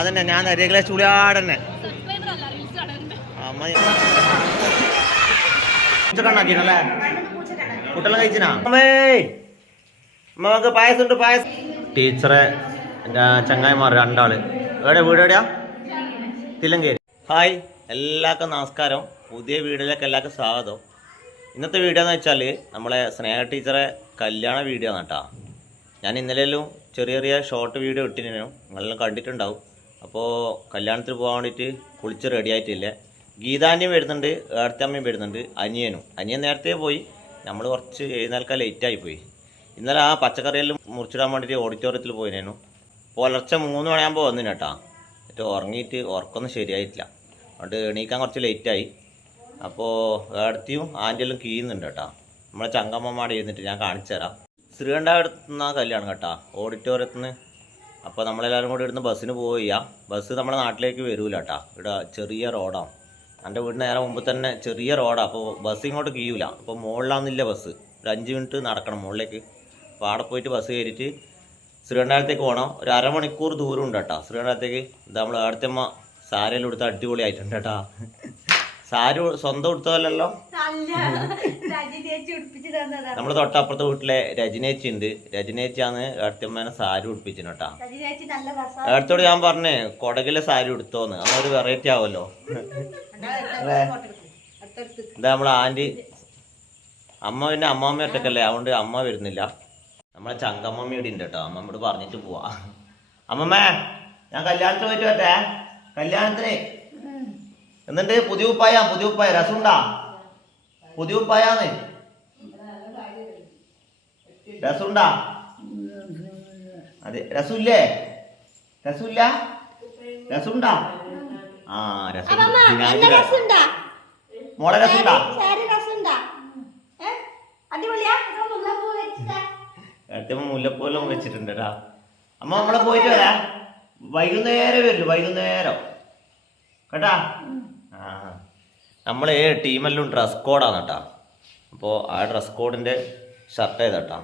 അതന്നെ ഞാൻ അരികളെ ചുളിയാടന്നെ കണ്ണാക്കിനല്ലേ കുട്ടികളെ കഴിച്ചിനാ? നമുക്ക് പായസം ഉണ്ട് പായസം. ടീച്ചറെ ചങ്ങായിമാർ രണ്ടാൾ. എവിടെ വീട് എവിടെയാ? തിലങ്കേരി ഹായ് എല്ലാവർക്കും നമസ്കാരം. പുതിയ വീഡിയോയിലേക്ക് എല്ലാവർക്കും സ്വാഗതം. ഇന്നത്തെ വീഡിയോ എന്ന് വെച്ചാൽ നമ്മളെ സ്നേഹ ടീച്ചറെ കല്യാണ വീഡിയോ ആണ് കേട്ടോ. ഞാൻ ഇന്നലെയും ചെറിയ ചെറിയ ഷോർട്ട് വീഡിയോ ഇട്ടിരുന്നു. നിങ്ങളെല്ലാം കണ്ടിട്ടുണ്ടാവും. അപ്പോൾ കല്യാണത്തിന് പോകാൻ വേണ്ടിയിട്ട് കുളിച്ച് റെഡി ആയിട്ടില്ല. ഗീതാന്യം വരുന്നുണ്ട് ഏർത്തമ്മയും വരുന്നുണ്ട് അനിയനും. അനിയൻ നേരത്തെ പോയി. നമ്മൾ കുറച്ച് എഴുന്നേൽക്കാൻ ലേറ്റായി പോയി. ഇന്നലെ ആ പച്ചക്കറിയെല്ലാം മുറിച്ചിടാൻ വേണ്ടിയിട്ട് ഓഡിറ്റോറിയത്തിൽ പോയിരുന്നു പുലർച്ചെ മൂന്ന് മണിയാകുമ്പോൾ വന്നിന് കേട്ടാ എന്നിട്ട് ഉറങ്ങിയിട്ട് ഉറക്കൊന്നും ശരിയായിട്ടില്ല. അതുകൊണ്ട് എണീക്കാൻ കുറച്ച് ലേറ്റായി അപ്പോൾ ഏടത്തിയും ആന്റിയെല്ലാം കീയുന്നുണ്ട് കേട്ടോ നമ്മളെ ചങ്കമ്മമാടെ ഇരുന്നിട്ട് ഞാൻ കാണിച്ചു തരാം ശ്രീകണ്ഠാപുരത്തുനിന്ന് കല്യാണം കേട്ടോ. ഓഡിറ്റോറിയത്തിൽ നിന്ന് അപ്പോൾ നമ്മളെല്ലാവരും കൂടി ഇവിടുന്ന് ബസ്സിന് പോവുക ബസ് നമ്മുടെ നാട്ടിലേക്ക് വരൂല കേട്ടോ ഇവിടെ ചെറിയ റോഡാണ് എന്റെ വീടിന് നേരെ മുമ്പ് തന്നെ ചെറിയ റോഡാണ് അപ്പോൾ ബസ് ഇങ്ങോട്ട് കീയൂല. അപ്പോൾ മുകളിലാന്നില്ല ബസ്. ഒരു അഞ്ച് മിനിറ്റ് നടക്കണം മുകളിലേക്ക്. അപ്പോൾ അവിടെ പോയിട്ട് ബസ് കയറിയിട്ട് ശ്രീകണ്ഠാലത്തേക്ക് പോകണം ഒരു അരമണിക്കൂർ ദൂരം ഉണ്ട് കേട്ടോ ശ്രീകണ്ഠാലത്തേക്ക് ഇത് നമ്മൾ അടുത്തമ്മ കൊടുത്ത് അടിപൊളി അടിപൊളിയായിട്ടുണ്ട് കേട്ടോ സാരി സ്വന്തം ഉടുത്തതല്ലോ നമ്മൾ തൊട്ടപ്പുറത്തെ വീട്ടിലെ രജനേച്ചി ഉണ്ട് രജനേച്ചിയാണ് അടുത്തമ്മേനെ സാരി ഉടുപ്പിച്ചിന് കേട്ടാ. ഏടത്തോട് ഞാൻ പറഞ്ഞേ കൊടകിലെ സാരി ഉടുത്തോന്ന്. അതൊരു ഒരു വെറൈറ്റി ആവുമല്ലോ എന്താ നമ്മളെ ആന്റി അമ്മ പിന്നെ അമ്മാമ്മ ഒറ്റക്കല്ലേ? അതുകൊണ്ട് അമ്മ വരുന്നില്ല. നമ്മളെ ചങ്കമ്മ ഇവിടെ ഉണ്ട് കേട്ടോ. അമ്മമ്മയോട് പറഞ്ഞിട്ട് പോവാ. അമ്മമ്മേ ഞാൻ കല്യാണത്തിന് പോയിട്ട് വരട്ടെ. കല്യാണത്തിന് എന്നിട്ട് പുതിയ ഉപ്പായ പുതിയ ഉപ്പായ രസമുണ്ടാ? പുതിയ ഉപ്പായാന്ന്. രസമുണ്ടാ? അതെ രസമില്ലേ? രസമില്ല? രസമുണ്ടാ? ആ രസം. മോളെ രസമുണ്ടാ? അടുത്ത വെച്ചിട്ടുണ്ട് കേട്ടാ അമ്മ നമ്മളെ പോയിട്ട് വരാ. വൈകുന്നേരം വരില്ല വൈകുന്നേരം. കേട്ടാ? ഏ ടീമെല്ലാം ഡ്രസ് കോഡാണ് കേട്ടോ അപ്പോൾ ആ ഡ്രസ് കോഡിന്റെ ഷർട്ട് ചെയ്തട്ടാ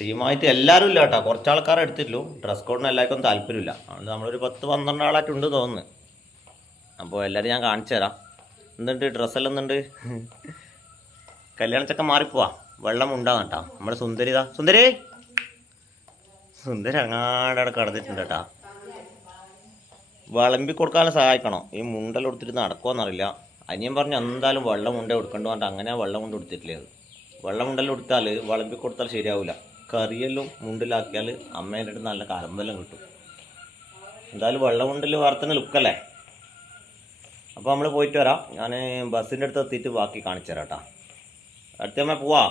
ടീമായിട്ട് എല്ലാവരും ഇല്ല കേട്ടോ കുറച്ച് ആൾക്കാരെ എടുത്തിട്ടുള്ളൂ. ഡ്രസ് കോഡിന് എല്ലാവർക്കും താല്പര്യമില്ല. അതുകൊണ്ട് നമ്മളൊരു പത്ത് പന്ത്രണ്ട് ആളായിട്ടുണ്ട് തോന്നുന്നു. അപ്പോൾ എല്ലാവരും ഞാൻ കാണിച്ചു തരാം. എന്തുണ്ട്? ഡ്രസ്സെല്ലാം എന്തുണ്ട്? കല്യാണച്ചക്ക മാറിപ്പോവാ. വെള്ളം ഉണ്ടാകും കേട്ടോ നമ്മുടെ സുന്ദരിതാ സുന്ദരി! സുന്ദരി അങ്ങാടെ കടന്നിട്ടുണ്ട് കേട്ടാ വിളമ്പി കൊടുക്കാൻ സഹായിക്കണം? ഈ മുണ്ടെല്ലാം കൊടുത്തിട്ട് നടക്കുമെന്നറിയില്ല അനിയൻ പറഞ്ഞു എന്തായാലും വെള്ളം മുണ്ട കൊടുക്കേണ്ടു പറഞ്ഞിട്ട് അങ്ങനെ വെള്ളം കൊണ്ട് കൊടുത്തിട്ടില്ലേ അത്. വെള്ളം മുണ്ടെല്ലാം കൊടുത്താൽ വിളമ്പി കൊടുത്താൽ ശരിയാവില്ല കറിയെല്ലാം മുണ്ടിലാക്കിയാൽ അമ്മേന്റെ അടുത്ത് നല്ല കലമ്പെല്ലാം കിട്ടും. എന്തായാലും വെള്ളം മുണ്ടിൽ വാർത്തന്നെ ലുക്കല്ലേ? അപ്പോൾ നമ്മൾ പോയിട്ട് വരാം. ഞാൻ ബസ്സിന്റെ അടുത്ത് എത്തിയിട്ട് ബാക്കി കാണിച്ചു തരാം കേട്ടോ. അടുത്തമ്മ പോവാ?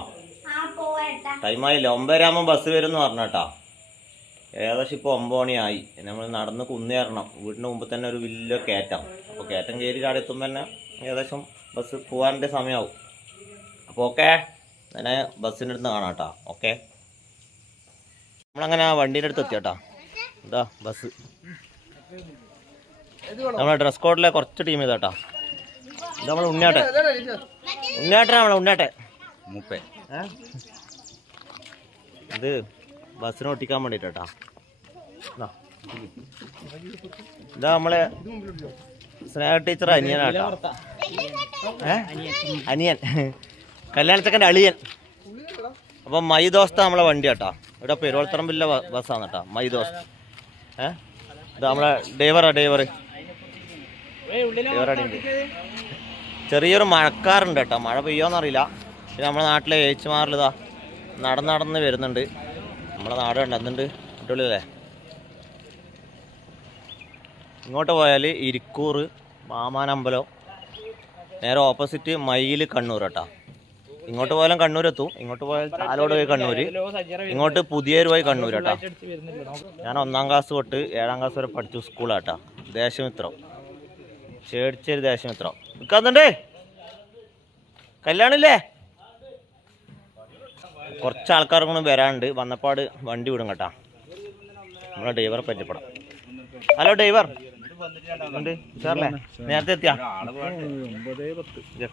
ടൈമായില്ല ഒമ്പതരാകുമ്പോൾ ബസ് വരും എന്ന് പറഞ്ഞു കേട്ടോ. ഏകദേശം ഇപ്പോൾ ഒമ്പത് മണിയായി. നമ്മൾ നടന്ന് കുന്നേറണം. വീടിന്റെ മുമ്പ് തന്നെ ഒരു വലിയ കയറ്റം. അപ്പോൾ കയറ്റം കയറി അവിടെ എത്തുമ്പോൾ തന്നെ ഏകദേശം ബസ് പോകാന്റെ സമയമാവും അപ്പോൾ ഓക്കെ അങ്ങനെ ബസ്സിന്റെ അടുത്ത് കാണാം കേട്ടോ. ഓക്കെ നമ്മളങ്ങനെ വണ്ടീന്റെ അടുത്ത് എത്തി കേട്ടോ എന്താ ബസ് നമ്മളെ ഡ്രസ് കോഡിലെ കുറച്ച് ടീം ചെയ്താ കേട്ടോ ഇത് നമ്മൾ ഉണ്ണിയാട്ടെ ഉണ്ണാട്ടെ നമ്മളെ ഉണ്ണിയാട്ടെ മുപ്പേ? ഇത് ബസ്സിന് ഒട്ടിക്കാൻ വേണ്ടിട്ടാ ഇതാ നമ്മളെ സ്നേഹ ടീച്ചർ അനിയനാട്ടാ ഏ? അനിയൻ. കല്യാണച്ചക്കന്റെ അളിയൻ. അപ്പം മൈ ദോസ്ത നമ്മളെ വണ്ടി കേട്ടാ ഇവിടെ പെരുവളത്തറമ്പില്ല ബസ്സാണ് കേട്ടാ മൈ ദോസ്ത ഏ? ഇതാ നമ്മളെ ഡ്രൈവറാ ഡ്രൈവർ ഡ്രൈവർ ചെറിയൊരു മഴക്കാറുണ്ട് കേട്ടോ. മഴ പെയ്യോന്നറിയില്ല. പിന്നെ നമ്മുടെ നാട്ടിലെ ഏച്ചുമാറിലിതാ നടന്ന് നടന്ന് വരുന്നുണ്ട്. നമ്മുടെ നാട് കണ്ട എന്തുണ്ട്? അടിപൊളിയല്ലേ? ഇങ്ങോട്ട് പോയാൽ ഇരിക്കൂർ മാമാനമ്പലം നേരെ ഓപ്പോസിറ്റ് മയിൽ കണ്ണൂർ കേട്ടോ. ഇങ്ങോട്ട് പോയാലും കണ്ണൂർ എത്തും ഇങ്ങോട്ട് പോയാൽ ചാലോട് പോയി കണ്ണൂർ ഇങ്ങോട്ട് പുതിയൊരു പോയി കണ്ണൂർ കേട്ടോ. ഞാൻ ഒന്നാം ക്ലാസ് തൊട്ട് ഏഴാം ക്ലാസ് വരെ പഠിച്ചു സ്കൂളാട്ടാ. ദേശമിത്രം. ചേടിച്ചേരി ദേശമിത്രം. നിൽക്കാന്നുണ്ടേ കല്യാണില്ലേ കുറച്ച് ആൾക്കാർ കൂടെ വരാണ്ട് വന്നപ്പാട് വണ്ടി വിടും കേട്ടാ. നമ്മളെ ഡ്രൈവറെ പറ്റിപ്പെടാം ഹലോ ഡ്രൈവർ. നേരത്തെ എത്തിയാ?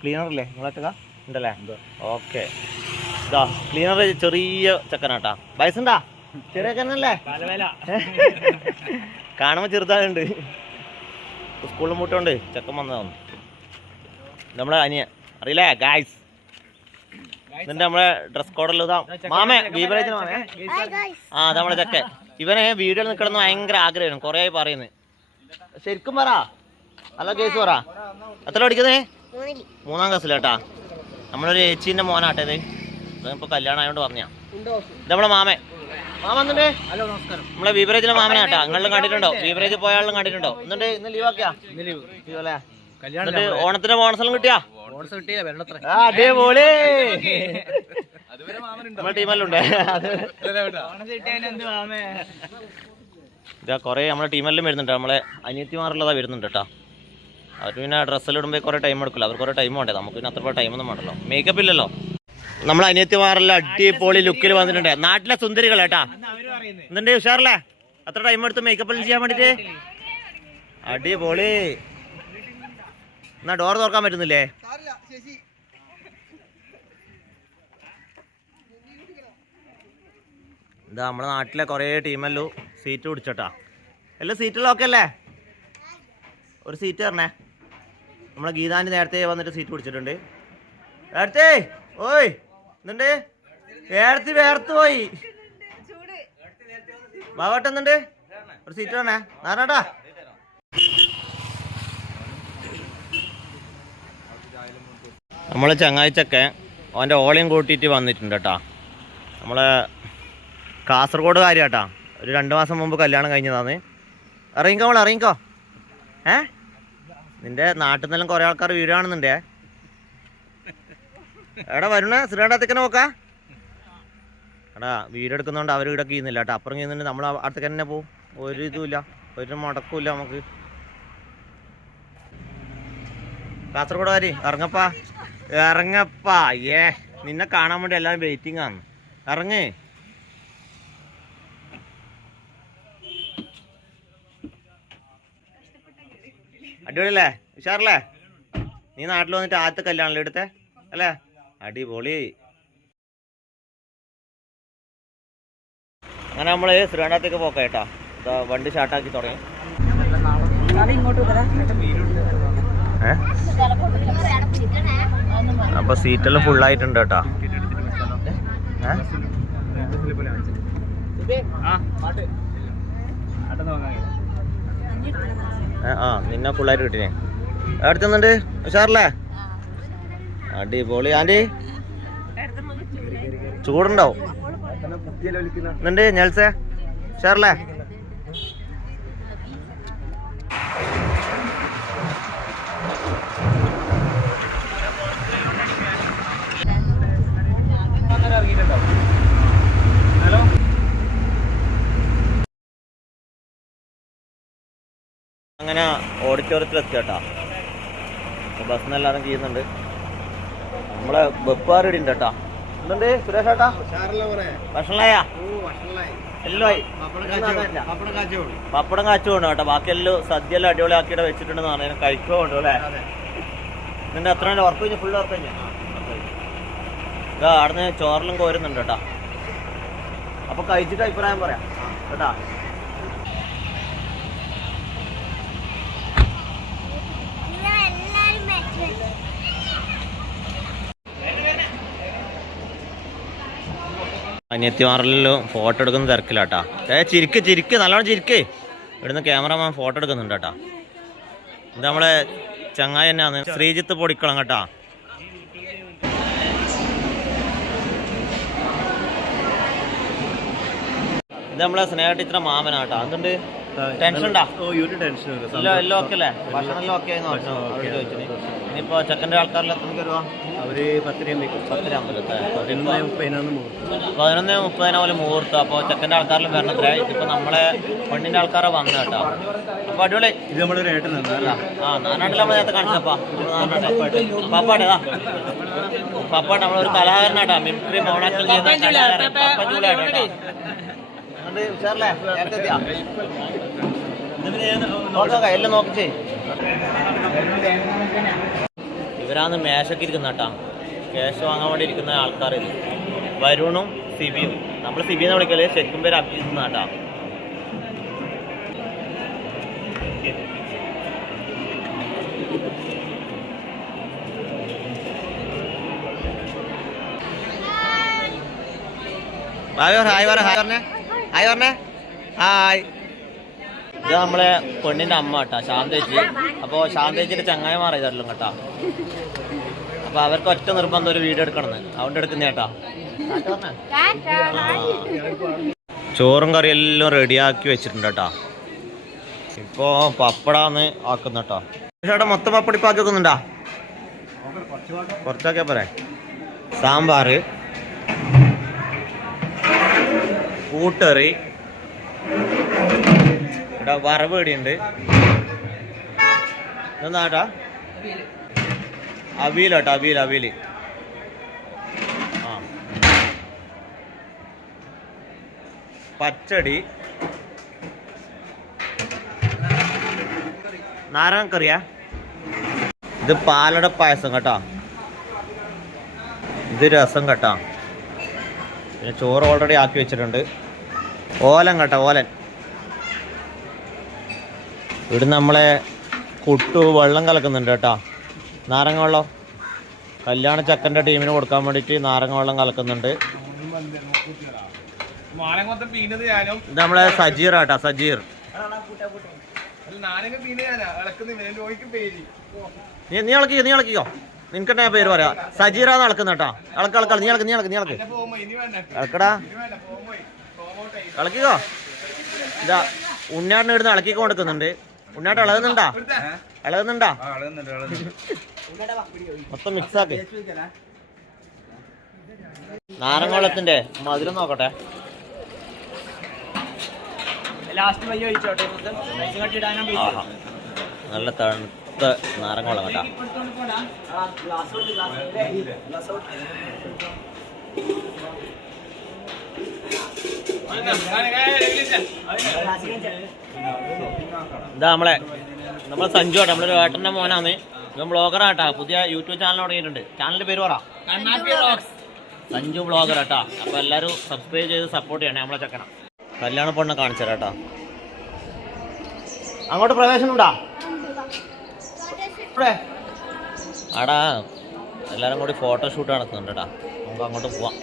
ക്ലീനർ അല്ലേ നിങ്ങളൊക്കെ ഉണ്ടല്ലേ? ഓക്കെ. ഇതാ ക്ലീനർ ചെറിയ ചെക്കനാട്ടാ. വയസ്സുണ്ടാ? ചെറിയ കാണുമ്പോ കാണുമ്പോൾ ചെറുതാകുണ്ട് സ്കൂളിൽ മുട്ടുണ്ട് ചെക്കൻ വന്നതാണ് നമ്മളെ അനിയ അറിയില്ലേ ഗായ്സ് ഇതിന്റെ നമ്മളെ ഡ്രസ് കോഡല്ലോ ഇതാ. മാമേ ബീബറേജ് മാമേ. ആ അത് നമ്മളെ ചെക്കൻ. ഇവനെ വീഡിയോയിൽ നിൽക്കണം ഭയങ്കര ആഗ്രഹമാണ് കുറേ ആയി പറയുന്നത്. ശരിക്കും പറ. അല്ല കേസ് പറ. എത്ര പഠിക്കുന്നേ? മൂന്നാം ക്ലാസ്സിലേട്ടാ നമ്മളൊരു ചേച്ചീന്റെ മോനാട്ടെ ഇത്. ഇപ്പൊ കല്യാണം ആയതുകൊണ്ട് പറഞ്ഞാ ഇത് നമ്മളെ മാമേ. മാമ ഹലോ നമസ്കാരം. നമ്മളെ ബീവറേജിലെ മാമനാട്ടാ നിങ്ങളും കണ്ടിട്ടുണ്ടോ? ബീവറേജിൽ പോയ ആളും കണ്ടിട്ടുണ്ടോ? എന്നിട്ട് ഇന്ന് ലീവ് ആക്കിയാ? ലീവ് അല്ലേ ഓണത്തിന്റെ ബോണസെല്ലാം കിട്ടിയാ? ബോണസ് കിട്ടിയില്ല വരണത്ര. അടിപൊളി. നമ്മളെ ടീമെല്ലാം ഉണ്ട് ഇതാ കുറേ നമ്മളെ ടീമെല്ലാം വരുന്നുണ്ട്. നമ്മളെ അനിയത്തിമാരുള്ളതാ വരുന്നുണ്ട് കേട്ടോ. അവർ പിന്നെ ഡ്രസ്സിൽ ഇടുമ്പോ കുറേ ടൈം എടുക്കില്ല. അവർ കുറേ ടൈം വേണ്ടേ? നമുക്ക് പിന്നെ അത്ര ടൈമൊന്നും വേണ്ടല്ലോ. മേക്കപ്പ് ഇല്ലല്ലോ. നമ്മളെ അനിയത്തിമാരെല്ലാം അടിപൊളി ലുക്കിൽ വന്നിട്ടുണ്ട്. നാട്ടിലെ സുന്ദരികൾ കേട്ടാ. എന്തുണ്ട് ഉഷാറല്ലേ? അത്ര ടൈം എടുത്ത് മേക്കപ്പ് ചെയ്യാൻ വേണ്ടിട്ട്? അടിപൊളി. എന്നാ ഡോർ തുറക്കാൻ പറ്റുന്നില്ലേ? ഇതാ നമ്മളെ നാട്ടിലെ കുറേ ടീമല്ലോ സീറ്റ് പിടിച്ചോട്ടാ. എല്ലാം സീറ്റുകളും ഓക്കെ അല്ലേ? ഒരു സീറ്റ് തരണേ. നമ്മളെ ഗീതാന്റെ നേരത്തെ വന്നിട്ട് സീറ്റ് പിടിച്ചിട്ടുണ്ട്. നേരത്തെ ഓയ് എന്തുണ്ട്? നേരത്തെ വേർത്ത് പോയി. ബാബട്ടെന്നുണ്ട് ഒരു സീറ്റ് വേണേ നാരാട്ടാ നമ്മളെ ചങ്ങാഴ്ചക്കെ അവന്റെ ഓളയും കൂട്ടിയിട്ട് വന്നിട്ടുണ്ട് കേട്ടോ നമ്മൾ കാസർഗോഡ് കാര്യം കേട്ടോ ഒരു രണ്ട് മാസം മുമ്പ് കല്യാണം കഴിഞ്ഞതാണ് ഇറങ്ങിക്കോ നമ്മൾ ഇറങ്ങിക്കോ ഏ? നിന്റെ നാട്ടിൽ നിന്നെല്ലാം കുറേ ആൾക്കാർ വീഡിയോ കാണുന്നുണ്ടേ എടാ വരണേ ശ്രീകണ്ഠത്തേക്ക് നോക്കാ. എടാ വീടെടുക്കുന്നതുകൊണ്ട് അവർ ഇവിടെ ചെയ്യുന്നില്ല കേട്ടോ അപ്പുറം ചെയ്യുന്നുണ്ട് നമ്മൾ അടുത്തേക്ക് തന്നെ പോവും. ഒരു ഇതുമില്ല ഒരു മുടക്കുമില്ല നമുക്ക്. കാസർഗോഡ് വാരി ഇറങ്ങപ്പാ. ഇറങ്ങപ്പാ ഏ നിന്നെ കാണാൻ വേണ്ടി എല്ലാവരും വെയിറ്റിംഗ് ആണ്. ഇറങ്ങ്. അടിപൊളിയല്ലേ? ഉഷാറല്ലേ? നീ നാട്ടിൽ വന്നിട്ട് ആദ്യത്തെ കല്യാണല്ലേ എടുത്തേ? അല്ലേ? അടിപൊളി. അങ്ങനെ നമ്മൾ ശ്രീകണ്ഠത്തേക്ക് പോക്ക കേട്ടാ. ഇതാ വണ്ടി സ്റ്റാർട്ടാക്കി തുടങ്ങി. അപ്പൊ സീറ്റെല്ലാം ഫുൾ ആയിട്ടുണ്ട് കേട്ടോ. ആ നിന്നെ ഫുള്ളായിട്ട് കിട്ടിനെ. എടുത്തുന്നുണ്ട് ഉഷാറല്ലേ? അടിപൊളി. ആന്റി ചൂടുണ്ടാവും. എന്നുണ്ട് ഞൽസേ ഉഷാറല്ലേ? എത്തി കേട്ടോ. ബസ്സിന് എല്ലാവരും ചെയ്യുന്നുണ്ട്. നമ്മളെ വെപ്പാറ് ഇടി ഉണ്ട് കേട്ടോ. എന്തുണ്ട് സുരേഷ് ഏട്ടാ? ഭക്ഷണമായ എല്ലാം ആയി. പപ്പടം കാച്ചു? കൊണ്ട് കേട്ടോ. ബാക്കി എല്ലാം സദ്യ എല്ലാം അടിപൊളി ആക്കിയിട്ട് വെച്ചിട്ടുണ്ടെന്ന് പറഞ്ഞു കഴിക്കുക കൊണ്ടു അല്ലേ? നിന്റെ എത്ര വർക്ക് കഴിഞ്ഞു? ഫുള്ള് വർക്ക് കഴിഞ്ഞു? അവിടെ അവിടുന്ന് ചോറിലും കോരുന്നുണ്ട് കേട്ടോ. അപ്പൊ കഴിച്ചിട്ട് അഭിപ്രായം പറയാം. കേട്ടാ. അനിയത്തിമാരിലും ഫോട്ടോ എടുക്കുന്ന തിരക്കിലാട്ടാ. ഏ ചിരിക്ക് ചിരിക്ക് നല്ലോണം ചിരിക്ക്. ഇവിടുന്ന് ക്യാമറമാൻ ഫോട്ടോ എടുക്കുന്നുണ്ട് കേട്ടാ ഇത് നമ്മളെ ചങ്ങായി തന്നെയാണ്. ശ്രീജിത്ത് പൊടിക്കളം കേട്ടാ. ഇത് നമ്മളെ സ്നേഹ ടീച്ചറെ മാമനാട്ടാ. എന്തുണ്ട്? ടെൻഷൻ ഉണ്ടാ എല്ലാം എല്ലാം ഓക്കെ അല്ലേ ഭക്ഷണം എല്ലാം ഓക്കെ ആയിരുന്നു ചെക്കന്റെ ആൾക്കാരിൽ ചെക്കന്റെ മണിക്ക് വരുവാ അവർ പത്തിരി പത്തര അമ്പലത്തെ പതിനൊന്ന് മുപ്പതിനാണ് മുഹൂർത്തം പതിനൊന്ന് മുപ്പതിന് പോലെ മുഹൂർത്തം അപ്പോൾ ചെക്കന്റെ ആൾക്കാരിലും വരണത്ര ഇതിപ്പോൾ നമ്മളെ പെണ്ണിന്റെ ആൾക്കാരെ വന്നു കേട്ടോ. അപ്പോൾ അടിപൊളി. ഇത് നമ്മളൊരു ഏട്ടൻ ആ നാനാട്ടിൽ നമ്മൾ നേരത്തെ കാണിച്ചപ്പാ പാപ്പാട്ടെ ആ. പാപ്പാട്ട് നമ്മളൊരു കലാകാരനാട്ടാ മിമിക്രി മോണാക്കൽ ചെയ്ത കലാകാരൻ. പപ്പ ചൂടായിട്ട് കേട്ടോ. ഉഷാറല്ലേ? നേരത്തെ എല്ലാം നോക്കിച്ചേ. ഇവരാന്ന് മേശക്ക് ഇരിക്കുന്ന കേട്ടാ. കേശ് വാങ്ങാൻ വേണ്ടി ഇരിക്കുന്ന ആൾക്കാർ ഇത്. വരുണും സിബിയും. നമ്മൾ സിബി എന്ന് വിളിക്കൽ. ശരിക്കും പേര് അഭിജിത്ത് കേട്ടാ. ഹായ് പറഞ്ഞേ ഹായ് പറഞ്ഞേ. ഹായ്. ഇത് നമ്മളെ പെണ്ണിന്റെ അമ്മ കേട്ടാ ശാന്തേച്ചി. അപ്പോ ശാന്തേച്ചിന്റെ ചങ്ങായിമാർ ഇതല്ലോ കേട്ടാ. അപ്പൊ അവർക്ക് ഒറ്റ നിർബന്ധം ഒരു വീഡിയോ എടുക്കണം അതുകൊണ്ട് എടുക്കുന്ന കേട്ടാ. ചോറും കറിയെല്ലാം റെഡിയാക്കി വെച്ചിട്ടുണ്ട് കേട്ടാ. ഇപ്പോ പപ്പടാന്ന് ആക്കുന്ന കേട്ടോ. ചേട്ടാ മൊത്തം പപ്പടിപ്പാക്കി വെക്കുന്നുണ്ടാ? കുറച്ചൊക്കെ പോരെ. സാമ്പാറ് കൂട്ടറി ഇവിടെ വറവ് ഇടിയുണ്ട് എന്താട്ടാ അവിയലോട്ടോ അവീൽ അവിയൽ ആ. പച്ചടി. നാരായണ കറിയാ? ഇത് പാലട പായസം കേട്ടോ. ഇത് രസം കേട്ടോ. പിന്നെ ചോറ് ഓൾറെഡി ആക്കി വെച്ചിട്ടുണ്ട്. ഓലൻ കേട്ടോ ഓലൻ. ഇവിടെ നമ്മളെ കുട്ടു വെള്ളം കലക്കുന്നുണ്ട് കേട്ടോ. നാരങ്ങ വെള്ളം. കല്യാണ ചക്കന്റെ ടീമിന് കൊടുക്കാൻ വേണ്ടിയിട്ട് നാരങ്ങ വെള്ളം കലക്കുന്നുണ്ട്. ഇത് നമ്മളെ സജീർ ആട്ടാ സജീർ. നീ നീ ഇളക്കിക്കോ നീ ഇളക്കിക്കോ. നിനക്ക് ഞാൻ പേര് പറയാ? സജീറാന്ന് ഇളക്കുന്ന കേട്ടോ. ഇളക്ക് ഇളക്ക നീ ഇളക്ക് നീ ഇളക്ക് നീ ഇളക്ക്. ഇളക്കടാ. ഇളക്കിയോ ഇളക്കിക്കോ. ഇതാ ഉണ്ണാടിന് ഇവിടുന്ന് ഇളക്കിക്കൊണ്ടിരിക്കുന്നുണ്ട്. ഉണ്ണാട്ട് ഇളകുന്നുണ്ടാ? ഇളകുന്നുണ്ടാ? മൊത്തം മിക്സ് ആക്കി. നാരങ്ങവെള്ളത്തിന്റെ മധുരം നോക്കട്ടെ. നല്ല തണുത്ത നാരങ്ങോളം കേട്ടാ. ഇതാ നമ്മളെ നമ്മളെ സഞ്ജു ആട്ടെ നമ്മളൊരു ഏട്ടന്റെ മോനാണ്. ഇവൻ ബ്ലോഗർ ആട്ടാ പുതിയ യൂട്യൂബ് ചാനൽ തുടങ്ങിയിട്ടുണ്ട്. ചാനലിന്റെ പേര് പറ. സഞ്ജു ബ്ലോഗർ ആട്ടാ. അപ്പൊ എല്ലാവരും സബ്സ്ക്രൈബ് ചെയ്ത് സപ്പോർട്ട് ചെയ്യണേ നമ്മളെ ചെക്കണം കല്യാണ പെണ്ണ കാണിച്ചു തരാട്ടാ അങ്ങോട്ട് പ്രവേശനം ഉണ്ടാ. ആടാ എല്ലാരും കൂടി ഫോട്ടോഷൂട്ട് നടക്കുന്നുണ്ട് നമുക്ക് അങ്ങോട്ട് പോവാം.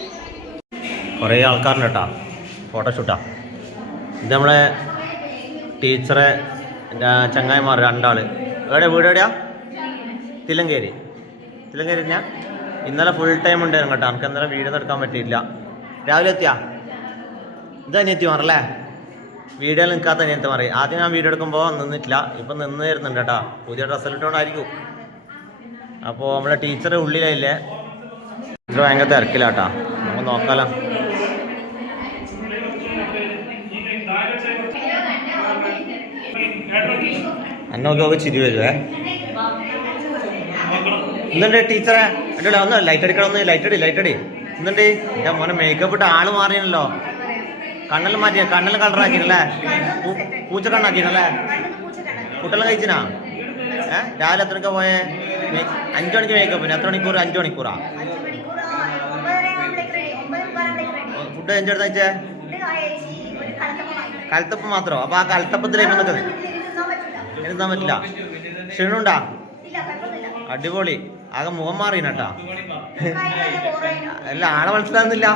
കുറേ ആൾക്കാരുണ്ട് കേട്ടാ ഫോട്ടോഷൂട്ടാ ഇത് നമ്മളെ ടീച്ചറെ ചങ്ങായിമാർ രണ്ടാൾ എവിടെ വീട് എവിടെയാ? തിലങ്കേരി തിലങ്കേരി ഞാൻ ഇന്നലെ ഫുൾ ടൈം ഉണ്ടായിരുന്നു കേട്ടോ. എനിക്ക് ഇന്നലെ വീഡിയോ എടുക്കാൻ പറ്റിയില്ല. രാവിലെ എത്തിയാ? ഇത് മാറല്ലേ വീഡിയോ നിൽക്കാത്ത അനിയത്തി മാറി ആദ്യം ഞാൻ വീഡിയോ എടുക്കുമ്പോൾ നിന്നിട്ടില്ല. ഇപ്പം നിന്ന് തരുന്നുണ്ട് കേട്ടോ. പുതിയ ഡ്രസ്സ് ഇട്ടുകൊണ്ടായിരിക്കും. അപ്പോൾ നമ്മളെ ടീച്ചർ ഉള്ളിലായില്ലേ? ടീച്ചർ ഭയങ്കര തിരക്കിലാട്ടാ നമുക്ക് നോക്കാലോ. അന്നൊക്കെ ഒക്കെ ചിരി വരുവേ. എന്തുണ്ട് ടീച്ചറെ? അല്ലേ ഒന്ന് ലൈറ്റ് അടിക്കണം ഒന്ന് ലൈറ്റ് അടി ലൈറ്റ് അടി. എന്തുണ്ട് എന്റെ മോനെ മേക്കപ്പ് ഇട്ട് ആൾ മാറിയണല്ലോ കണ്ണെല്ലാം മാറ്റിയ കണ്ണെല്ലാം കളറാക്കിനല്ലേ പൂച്ച കണ്ണാക്കിനല്ലേ കുട്ടെല്ലാം കഴിച്ചിനാ? ഏ? രാവിലെ എത്ര മണിക്കാ പോയേ അഞ്ചു മണിക്ക് മേക്കപ്പിന് എത്ര മണിക്കൂർ അഞ്ചു മണിക്കൂറാ? ഫുഡ് അഞ്ചെടുത്ത് കഴിച്ചേ കലത്തപ്പം മാത്രോ. അപ്പൊ ആ കലത്തപ്പത്തിലേക്ക് നിൽക്കുന്നത് എഴുതാൻ പറ്റില്ല. ക്ഷീണുണ്ടാ? അടിപൊളി. ആകെ മുഖം മാറിനട്ടാ അല്ല ആളെ മനസ്സിലാകുന്നില്ല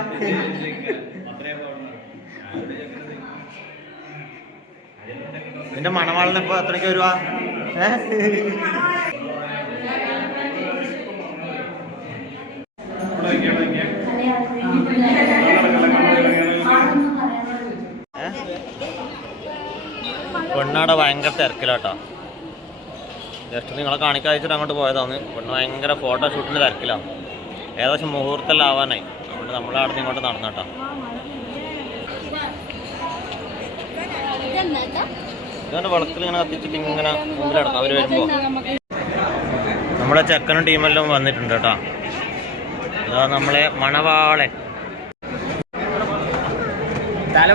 നിന്റെ മണവാളിനെ ഇപ്പൊ എത്രയ്ക്ക് വരുവാ? ഏ? ഏ? പെണ്ണാടെ ഭയങ്കര തിരക്കിലാട്ടോ. ജസ്റ്റ് നിങ്ങളെ കാണിക്കാൻ വെച്ചിട്ട് അങ്ങോട്ട് പോയതാണ് പെണ്ണ് ഭയങ്കര ഫോട്ടോഷൂട്ടിന് തിരക്കിലാണ് ഏകദേശം മുഹൂർത്തമെല്ലാം ആവാനായി. അതുകൊണ്ട് നമ്മളെ അവിടെ നിന്ന് ഇങ്ങോട്ട് നടന്നോട്ടോ. ഇതുകൊണ്ട് വിളക്കിൽ ഇങ്ങനെ കത്തിച്ചിട്ട് ഇങ്ങനെ മുമ്പിൽ കിടക്കും അവർ വരുമ്പോൾ നമ്മുടെ ചെക്കനും ടീമെല്ലാം വന്നിട്ടുണ്ട് കേട്ടോ. ഇതാ നമ്മളെ മണവാളൻ. തല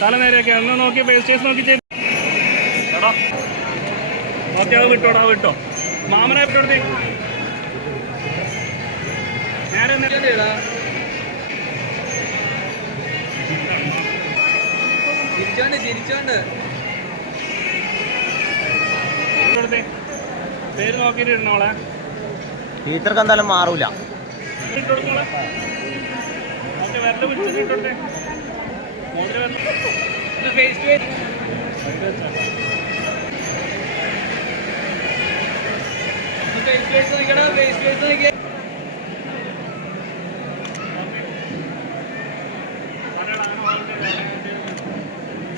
തല നേരെയൊക്കെ ഒന്ന് നോക്കി പേസ്റ്റേഴ്സ് നോക്കി ചെയ്ത്. എടാ. ഓക്കെ അത് വിട്ടോടാ വിട്ടോ. മാമനെ വിട്ടോടത്തി നേരെ പേര് നോക്കിട്ട് ഇടണോളെ ടീച്ചർക്ക് എന്തായാലും മാറൂല. ഇട്ടോളെ ഓക്കെ വരൽ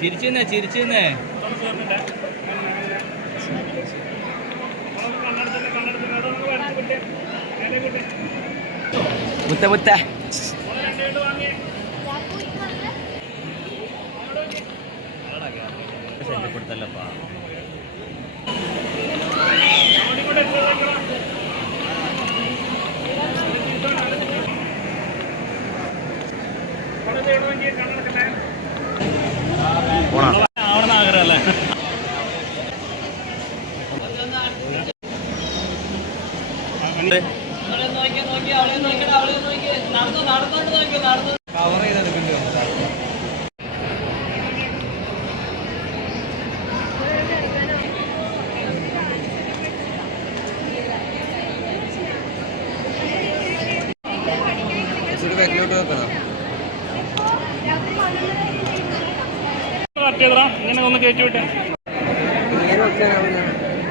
ചിരിച്ചെന്നേ ചിരിച്ചെന്നേ മുത്ത മുത്ത. கொடுத்தல்லப்பா. போனா.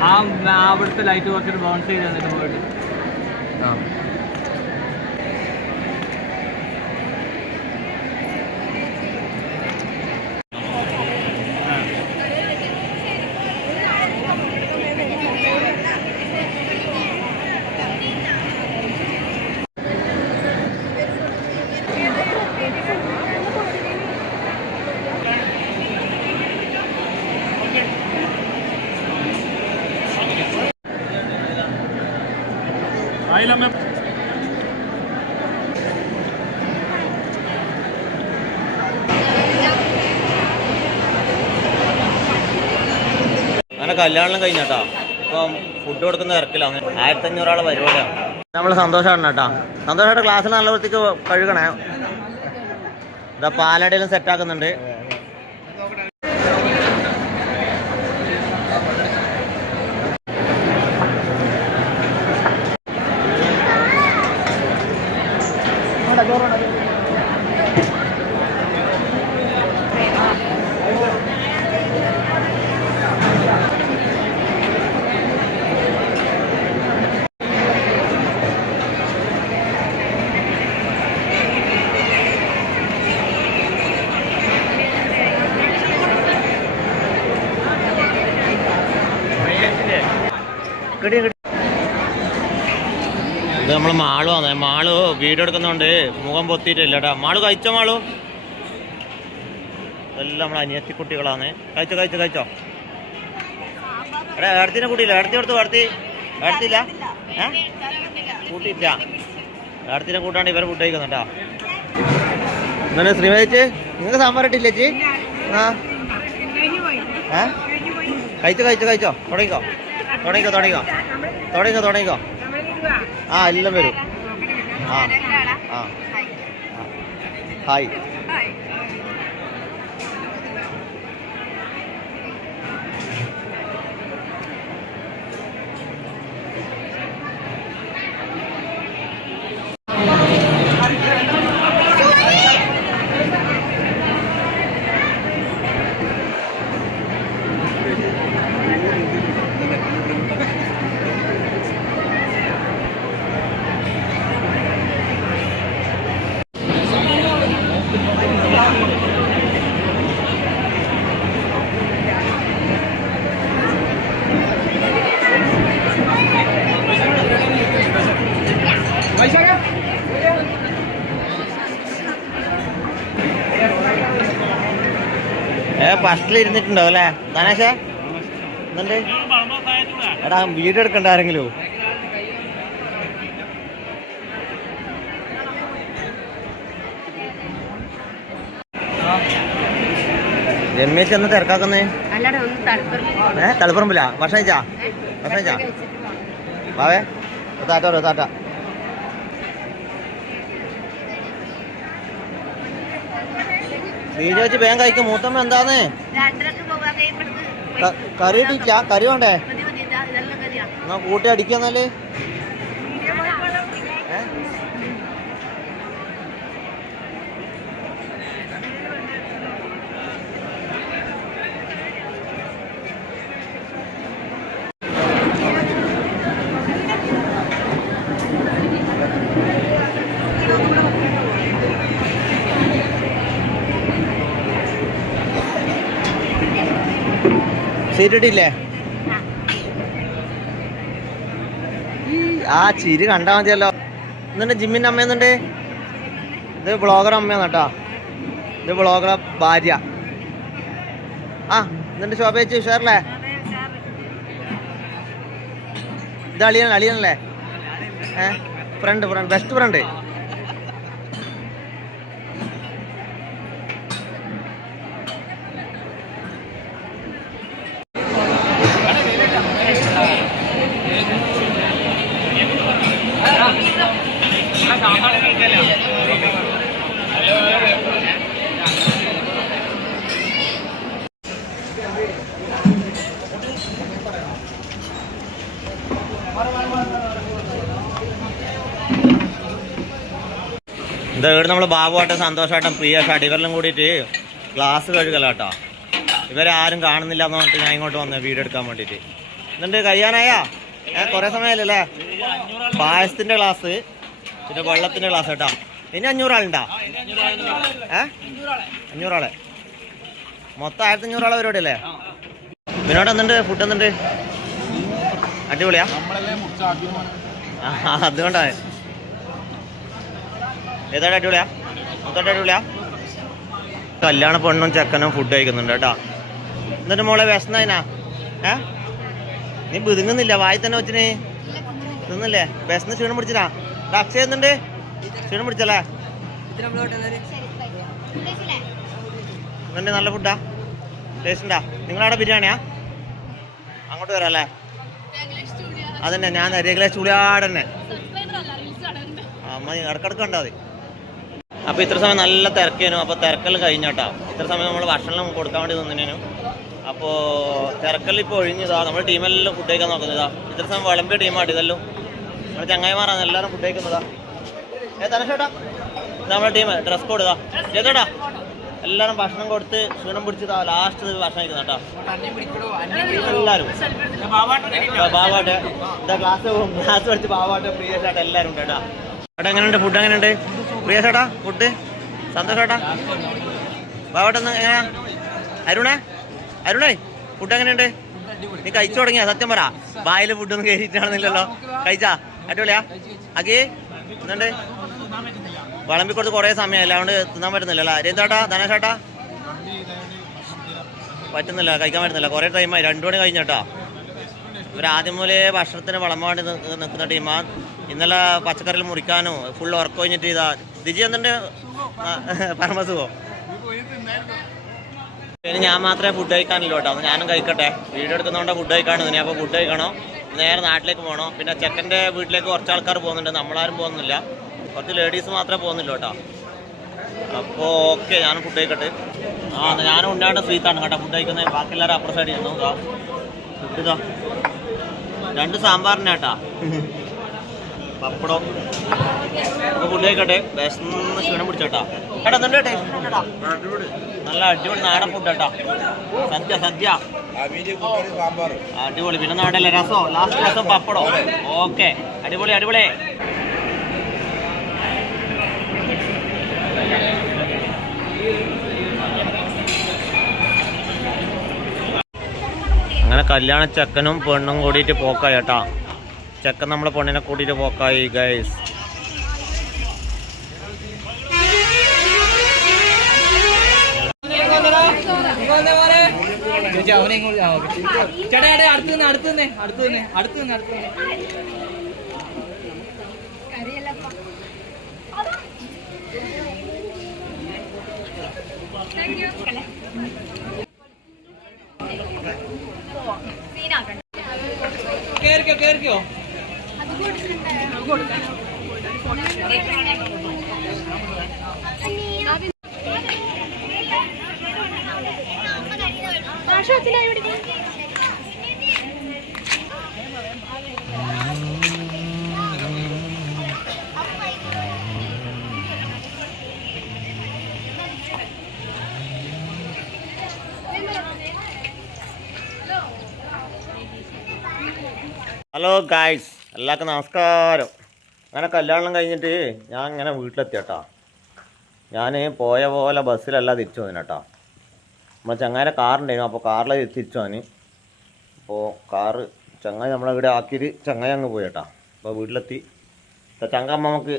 ആ അവിടുത്തെ ലൈറ്റ് കുറച്ചിട്ട് ബൗൺസ് ചെയ്ത് തന്നിട്ട് പോയിട്ട്. ആയില്ലമ്മ അങ്ങനെ കല്യാണം കഴിഞ്ഞാട്ടാ. ഇപ്പം ഫുഡ് കൊടുക്കുന്ന തിരക്കിലാണ് ആയിരത്തി അഞ്ഞൂറാളെ പരിപാടിയാണ് നമ്മൾ സന്തോഷമാണ് കേട്ടാ. സന്തോഷമായിട്ട് ക്ലാസ്സിൽ നല്ല വൃത്തിക്ക് കഴുകണേ. ഇതാ പാലടയിലും സെറ്റ് ആക്കുന്നുണ്ട് ഇത് നമ്മൾ മാളു ആണ് മാളു വീഡിയോ എടുക്കുന്നോണ്ട് മുഖം പൊത്തിയിട്ടില്ല കേട്ടാ മാളു കഴിച്ചോ മാളു? എല്ലാം നമ്മളെ അനിയത്തി കുട്ടികളാണ് കഴിച്ചോ കഴിച്ചോ കഴിച്ചോ? എടാ ഏടത്തിനെ കൂട്ടിയില്ല. ഏടത്തി കൊടുത്തു ഏടത്തി? ഏടത്തില്ല ഏ? കൂട്ടിയില്ല. ഏടത്തിനെ കൂട്ടാണ്ട് ഇവരെ ഫുഡ് കഴിക്കുന്നുണ്ടോ എന്താണ് ശ്രീമതിച്ച് നിങ്ങൾക്ക് സാമ്പാർ ഇട്ടില്ലേ ചേച്ചി? ആ. കഴിച്ചോ കഴിച്ചോ കഴിച്ചോ. തുടങ്ങിക്കോ. തുടങ്ങിക്കോ തുടങ്ങിക്കോ. തുടങ്ങിക്കോ തുടങ്ങിക്കോ. ആ എല്ലാം വരും. ഹായ് ഫസ്റ്റിൽ ഇരുന്നിട്ടുണ്ടോ അല്ലേ ധനേശേ എന്നുണ്ട് എടാ വീഡിയോ എടുക്കണ്ട ആരെങ്കിലും. രമ്യ ചെന്ന് തിരക്കാക്കുന്നേ. ഏ തളിപ്പറമ്പില്ല ഭക്ഷണ ഭക്ഷണ താറ്റോ താറ്റാ. ശ്രീജ വെച്ച് വേഗം കഴിക്കും. മൂത്തമ്മ എന്താന്ന്? കറി ഇട്ടില്ല. കറി വേണ്ടേ? എന്നാ കൂട്ടി അടിക്കാന്നാൽ സീറ്റിട്ടില്ലേ? ആ ചിരി കണ്ടാ മതിയല്ലോ. എന്നിട്ട് ജിമ്മിന്റെ അമ്മയെന്നുണ്ട് ഇത് ബ്ലോഗർ അമ്മയാണ് കേട്ടോ. ഇത് ബ്ലോഗറെ ഭാര്യ. ആ എന്നിട്ട് ശോഭ ചേച്ചി ഉഷാറല്ലേ? ഇത് അളിയൻ അളിയനല്ലേ? ഏ ഫ്രണ്ട് ഫ്രണ്ട് ബെസ്റ്റ് ഫ്രണ്ട് ഇവിടെ നമ്മൾ ബാബുവായിട്ടും സന്തോഷമായിട്ടും പ്രിയ ഷാട്ട് ഇവരെല്ലാം കൂടിയിട്ട് ഗ്ലാസ് കഴുകലാട്ടോ. ഇവരെ ആരും കാണുന്നില്ല എന്ന് പറഞ്ഞിട്ട് ഞാൻ ഇങ്ങോട്ട് വന്നത് വീഡിയോ എടുക്കാൻ വേണ്ടിയിട്ട്. എന്നിട്ട് കഴിയാനായാ ഏ കുറേ സമയമല്ലേ പായസത്തിന്റെ ഗ്ലാസ് പിന്നെ വെള്ളത്തിന്റെ ഗ്ലാസ് കേട്ടോ. ഇനി അഞ്ഞൂറാളുണ്ടാ? ഏ? അഞ്ഞൂറാളെ. മൊത്തം ആയിരത്തി അഞ്ഞൂറാളെ പരിപാടി അല്ലേ? പിന്നോട്ട് എന്തുണ്ട്? ഫുഡ് എന്തുണ്ട്? അടിപൊളിയാ? അതുകൊണ്ടാണ് അതുകൊണ്ടാ. ഏതാണ്ട് അടിപൊളിയാ? മൊത്തം അടിപൊളിയാ? കല്യാണ പെണ്ണും ചെക്കനും ഫുഡ് കഴിക്കുന്നുണ്ട് കേട്ടോ. എന്നിട്ട് മോളെ വിശന്നതിനാ ഏ? നീ ബിതുങ്ങുന്നില്ല വായി തന്നെ വെച്ചിന്. തിന്നില്ലേ? വിശന്ന് ക്ഷീണം പിടിച്ചിനാ? അക്ഷയ എന്നുണ്ട് ക്ഷീണം പിടിച്ചല്ലേ? എന്നിട്ട് നല്ല ഫുഡാ ടേസ്റ്റ് ഉണ്ടാ? നിങ്ങളവിടെ ബിരിയാണിയാ? അങ്ങോട്ട് വരാം അല്ലേ അതന്നെ ഞാൻ രേഖല ചൂടാടന്നെ. അമ്മ ഇടക്കിടക്ക് കണ്ടാ മതി. അപ്പൊ ഇത്ര സമയം നല്ല തിരക്കേനു. അപ്പോൾ തിരക്കെല്ലാം കഴിഞ്ഞോട്ടോ. ഇത്ര സമയം നമ്മൾ ഭക്ഷണം കൊടുക്കാൻ വേണ്ടി നിന്നേനു അപ്പോൾ തിരക്കെല്ലാം ഇപ്പോൾ ഒഴിഞ്ഞതാ നമ്മുടെ ടീമെല്ലാം ഫുഡ് കഴിക്കാൻ നോക്കുന്നതാ ഇത്ര സമയം വിളമ്പിയ ടീമായിട്ട് ഇതെല്ലാം. നമ്മുടെ ചങ്ങായിമാറാണ് എല്ലാവരും ഫുഡ് കഴിക്കുന്നതാ. ഏ തനശേട്ടാ നമ്മുടെ ടീം. ഡ്രസ് കോഡ് ഇതാ. ചേട്ടാ എല്ലാവരും ഭക്ഷണം കൊടുത്ത് ക്ഷീണം പിടിച്ചതാ ലാസ്റ്റ് ഭക്ഷണം കഴിക്കുന്ന കേട്ടോ. എല്ലാവരും ബാബാട്ടെ ഇതാ ക്ലാസ് ക്ലാസ് പഠിച്ച് ബാബാട്ടെ പ്രിയ ചേട്ടാ എല്ലാവരും കേട്ടോ. ചേട്ടാ എങ്ങനെയുണ്ട്? ഫുഡ് എങ്ങനെയുണ്ട്? പ്രിയ ചേട്ടാ ഫുഡ് സന്തോഷ് ചേട്ടാ. എങ്ങനെയാ അരുണേ അരുണേ ഫുഡ് എങ്ങനെയുണ്ട്? നീ കഴിച്ചു തുടങ്ങിയ? സത്യം പറ. വായിൽ ഫുഡൊന്നും കയറിയിട്ടാണെന്നില്ലല്ലോ കഴിച്ചാ? അടിപൊളിയാ? അഖി എന്നുണ്ട് വിളമ്പി കൊടുത്ത് കുറേ സമയമല്ല അതുകൊണ്ട് തിന്നാൻ പറ്റുന്നില്ലല്ലോ. രേന്തേട്ടാ ധനേഷേട്ടാ? പറ്റുന്നില്ല കഴിക്കാൻ പറ്റുന്നില്ല. കുറേ ടൈമായി രണ്ടു മണി കഴിഞ്ഞോട്ടോ ഇവർ ആദ്യം മുതലേ ഭക്ഷണത്തിന് വിളമ്പാണ്ട് നിൽക്കുന്ന ടീമാ. ഇന്നലെ പച്ചക്കറിയിൽ മുറിക്കാനോ ഫുൾ ഉറക്കം കഴിഞ്ഞിട്ട് ഇതാ. ദിജി എന്തുണ്ട്? പരമസുഖോ. പിന്നെ ഞാൻ മാത്രമേ ഫുഡ് കഴിക്കാനില്ല കേട്ടോ. ഞാനും കഴിക്കട്ടെ. വീഡിയോ എടുക്കുന്നതുകൊണ്ട് ഫുഡ് കഴിക്കാണ് ഇനി അപ്പോൾ ഫുഡ് കഴിക്കണോ? നേരെ നാട്ടിലേക്ക് പോകണോ? പിന്നെ ചെക്കന്റെ വീട്ടിലേക്ക് കുറച്ച് ആൾക്കാർ പോകുന്നുണ്ട്. നമ്മളാരും പോകുന്നില്ല. കുറച്ച് ലേഡീസ് മാത്രമേ പോകുന്നില്ല കേട്ടോ. അപ്പോൾ ഓക്കെ ഞാൻ ഫുഡ് കഴിക്കട്ടെ. ആ ഞാനും ഉണ്ടാകേണ്ട സ്വീറ്റാണ് കേട്ടോ. ഫുഡ് കഴിക്കുന്നത്. ബാക്കി എല്ലാവരും അപ്പുറ സൈഡിൽ ചെയ്യുന്നു ഫുഡ് ഇതാ. രണ്ട് സാമ്പാറിന് കേട്ടാ. പപ്പടം അപ്പോൾ ഫുഡ് കഴിക്കട്ടെ വിശന്ന് ക്ഷീണം പിടിച്ചോട്ടാ. ഏട്ടാ ഉണ്ടേട്ടാ നല്ല അടിപൊളി നാടൻ ഫുഡ് കേട്ടോ. സദ്യ സദ്യ. അടിപൊളി. പിന്നെ നാടല്ലേ? രസോ? ലാസ്റ്റ് രസം പപ്പടോ. ഓക്കെ അടിപൊളി അടിപൊളി. അങ്ങനെ കല്യാണ ചെക്കനും പെണ്ണും കൂടിയിട്ട് പോക്കായി കേട്ടാ. ചെക്കൻ നമ്മളെ പെണ്ണിനെ കൂട്ടിയിട്ട് പോക്കായി ഗൈസ് അവനെ. ചേട്ടാ ചേട്ടാ അടുത്ത് നിന്ന് അടുത്ത് തന്നെ അടുത്ത് തന്നെ അടുത്ത് തന്നെ അടുത്ത് തന്നെ കറിയല്ലപ്പ കേറിക്കോ കേറിക്കോ ഹലോ ഗായ്സ് എല്ലാവർക്കും നമസ്കാരം. അങ്ങനെ കല്യാണം കഴിഞ്ഞിട്ട് ഞാൻ ഇങ്ങനെ വീട്ടിലെത്തി കേട്ടോ ഞാൻ പോയ പോലെ ബസ്സിലല്ല തിരിച്ചു വന്നു കേട്ടോ നമ്മൾ ചങ്ങാരെ കാറുണ്ടായിരുന്നു അപ്പോൾ കാറിൽ തിരിച്ചു വന്ന്. അപ്പോൾ കാറ് ചങ്ങായി നമ്മളെ ഇവിടെ ആക്കിയിട്ട് ചങ്ങായി അങ്ങ് പോയി കേട്ടോ അപ്പോൾ വീട്ടിലെത്തി ചങ്ങ നമുക്ക്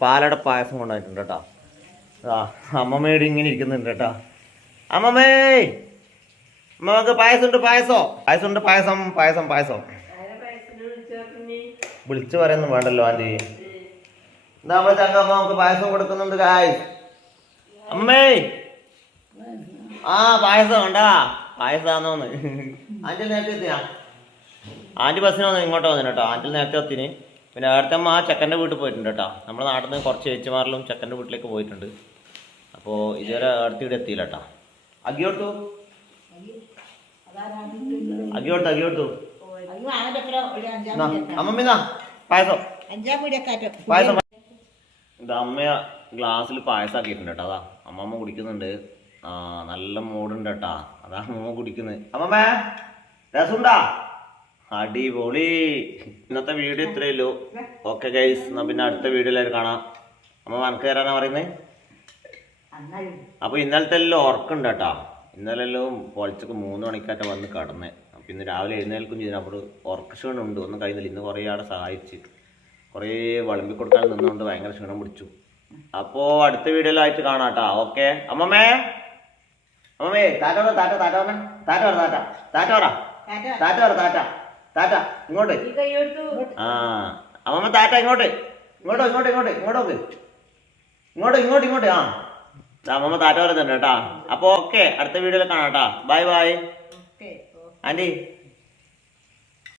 പാലട പായസം കൊണ്ടുപോയിട്ടുണ്ട് കേട്ടോ ആ അമ്മമ്മയുടെ ഇങ്ങനെ ഇരിക്കുന്നുണ്ട് കേട്ടോ അമ്മമ്മേ! നമുക്ക് പായസമുണ്ട് പായസോ? പായസമുണ്ട് പായസം പായസം പായസം. വിളിച്ചു പറയുന്നു വേണ്ടല്ലോ ആന്റി. എന്താ നമ്മളെ ചങ്ങമ്മ നമുക്ക് പായസം കൊടുക്കുന്നുണ്ട് കായ് അമ്മേ. ആ പായസം ഉണ്ടാ പായസാന്നോന്ന്. ആന്റി നേരത്തെ എത്തിയാ? ആന്റി ബസ്സിന് വന്നു ഇങ്ങോട്ട് വന്നു കേട്ടോ. ആന്റി നേരത്തെ എത്തിന്. പിന്നെ അടുത്തമ്മ ആ ചെക്കന്റെ വീട്ടിൽ പോയിട്ടുണ്ട് കേട്ടോ. നമ്മുടെ നാട്ടിൽ നിന്ന് കുറച്ച് ചേച്ചിമാരിലും ചെക്കന്റെ വീട്ടിലേക്ക് പോയിട്ടുണ്ട്. അപ്പോൾ ഇതുവരെ അടുത്തിവിടെ എത്തിയില്ല കേട്ടോ. അഗിയോട്ടു? അഗിയോട്ടു അഗിയോട്ടു. പായസം. അഞ്ചാം പായസം. ഇത് അമ്മയ ഗ്ലാസ്സിൽ പായസം ആക്കിയിട്ടുണ്ട് കേട്ടോ. അതാ അമ്മമ്മ കുടിക്കുന്നുണ്ട്. ആ നല്ല മൂടുണ്ട് കേട്ടാ. അതാ അമ്മമ്മ കുടിക്കുന്നത്. അമ്മമ്മ രസമുണ്ടാ? അടിപൊളി. ഇന്നത്തെ വീഡിയോ ഇത്രയേ ഉള്ളൂ. ഓക്കെ ഗൈസ് എന്നാ പിന്നെ അടുത്ത വീഡിയോയിലായിട്ട് കാണാം. അമ്മ വനക്ക് തരാനാ പറയുന്നത് അപ്പൊ ഇന്നലത്തെ എല്ലാം ഉറക്കുണ്ട് കേട്ടാ. ഇന്നലെല്ലാം പൊളിച്ചൊക്കെ മൂന്ന് മണിക്കാറ്റ വന്ന് കിടന്നേ. അപ്പം ഇന്ന് രാവിലെ എഴുന്നേൽക്കും ചെയ്തു. അപ്പോൾ ഉറക്ക ക്ഷീണം ഉണ്ട്. ഒന്നും കഴിയുന്നില്ല. ഇന്ന് കുറേ ആടെ സഹായിച്ച് കുറേ വിളമ്പി കൊടുക്കാൻ നിന്നുകൊണ്ട് ഭയങ്കര ക്ഷീണം പിടിച്ചു. അപ്പോൾ അടുത്ത വീഡിയോയിലായിട്ട് കാണാം കേട്ടോ ഓക്കെ അമ്മമ്മേ? അമ്മമ്മേ താറ്റ പറ താറ്റ താറ്റ പറഞ്ഞ താറ്റ പറ താറ്റ. താറ്റ പറ താറ്റ. പറ താറ്റ. താറ്റ ഇങ്ങോട്ട്. ആ. അമ്മമ്മ താറ്റ ഇങ്ങോട്ട്. ഇങ്ങോട്ടോ ഇങ്ങോട്ട് ഇങ്ങോട്ട്. ഇങ്ങോട്ട് നോക്ക് ഇങ്ങോട്ട്. ഇങ്ങോട്ട് ഇങ്ങോട്ട്. ആ. അമ്മമ്മ താറ്റ പറയുന്നുണ്ട് കേട്ടാ അപ്പോൾ ഓക്കെ അടുത്ത വീഡിയോയിൽ കാണാം കേട്ടാ ബൈ ബൈ ആന്റി